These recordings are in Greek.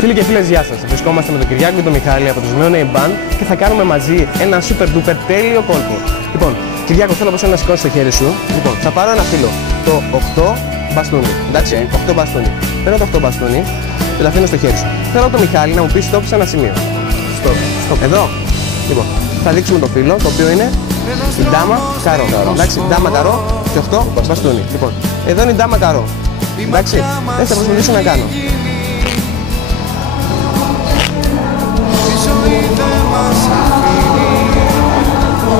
Φίλοι και φίλες, γεια σας. Βρισκόμαστε με τον Κυριάκο και τον Μιχάλη από τους No Name Band και θα κάνουμε μαζί ένα super duper τέλειο κόλπο. Λοιπόν, Κυριάκο, θέλω από σένα να σηκώσεις το χέρι σου. Λοιπόν, θα πάρω ένα φύλλο, το 8 μπαστούνι. Εντάξει, 8 μπαστούνι. Παίρνω το 8 μπαστούνι και το αφήνω στο χέρι σου. Θέλω από τον Μιχάλη να μου πει stop σε ένα σημείο. Stop. Εδώ. Λοιπόν, θα δείξουμε το φύλλο, το οποίο είναι η ντάμα καρό. Εντάξει, ντάμα καρό και 8 μπαστούνι. Λοιπόν, εδώ είναι η ντάμα καρό. Εντάξει, έτσι θα προσπαθήσω να κάνω.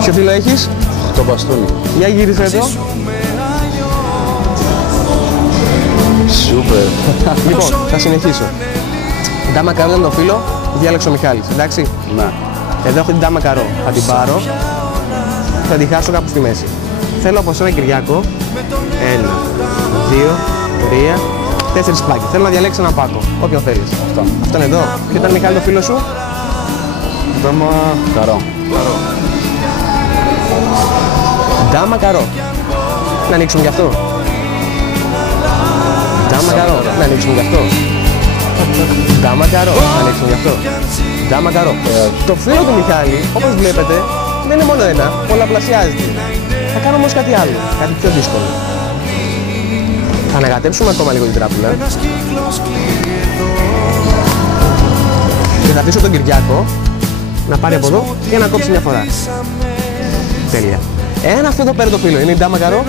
Ποιο φύλλο έχεις? Το μπαστούνι. Για γύρισε εδώ. Σούπερ. Λοιπόν, θα συνεχίσω. Ντάμα καρό ήταν το φύλλο που διάλεξε ο Μιχάλης, εντάξει. Ναι. Εδώ έχω την ντάμα καρό. Θα την πάρω, θα την χάσω κάπου στη μέση. Θέλω από σένα, Κυριάκο, 1, 2, 3, 4 πλάκες. Θέλω να διαλέξεις έναν πάκο, όποιον θέλεις. Αυτό είναι εδώ. Ποιο ήταν, Μιχάλη, το φύλλο σου? Ντάμα καρό. Ντάμα καρό. Να ανοίξουμε γι' αυτό. Ντάμα καρό. Να ανοίξουμε γι' αυτό. Ντάμα καρό. Να ανοίξουμε γι' αυτό. Ντάμα καρό. Το φύλλο του Μιχάλη, όπως βλέπετε, δεν είναι μόνο ένα, πολλαπλασιάζεται. Θα κάνω όμως κάτι άλλο, κάτι πιο δύσκολο. Θα ανακατέψουμε ακόμα λίγο την τράπουλα. Και θα αφήσω τον Κυριάκο να πάρει από εδώ και να κόψει μια φορά. Τέλεια. Ένα αυτό εδώ πέρα το φύλλο είναι η ντάμα καρό.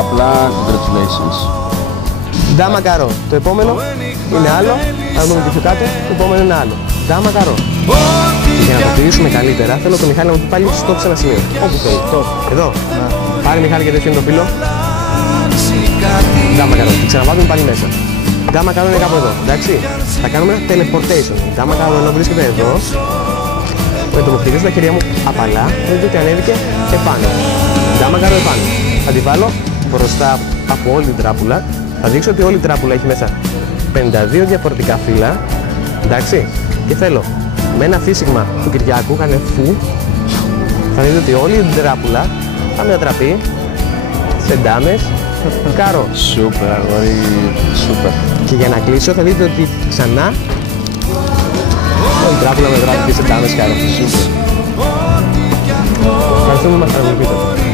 Απλά congratulations. Ντάμα καρό. Το επόμενο είναι άλλο. Θα δούμε και πιο κάτω. Το επόμενο είναι άλλο. Ντάμα καρό. Και για να το τηρήσουμε καλύτερα, θέλω το Μιχάλη να μου πει πάλι stop σε ένα σημείο. Όπου θέλει. Εδώ. Πάρε, Μιχάλη, και τέτοιο είναι το φύλλο. Ντάμα καρό. Και ξαναβάζουμε πάλι μέσα. Ντάμα καρό είναι κάπου εδώ. Εντάξει. Θα κάνουμε teleportation. Ντάμα καρό ενώ βρίσκεται εδώ. Με το που χτυπήσω τα χέρια μου απαλά, δείτε ότι ανέβηκε επάνω. Ντάμα καρό επάνω. Θα τη βάλω μπροστά από όλη την τράπουλα. Θα δείξω ότι όλη η τράπουλα έχει μέσα 52 διαφορετικά φύλλα. Εντάξει. Και θέλω με ένα φύσιγμα του Κυριάκου, κάνε φου, θα δείτε ότι όλη την τράπουλα θα μετατραπεί σε ντάμες καρό. Σούπερ, αγόρι, σούπερ. Και για να κλείσω θα δείτε ότι ξανά όλη η τράπουλα μετατράπηκε σε ντάμες καρό. Σούπερ. Ευχαριστούμε που μας παρακολουθήσατε.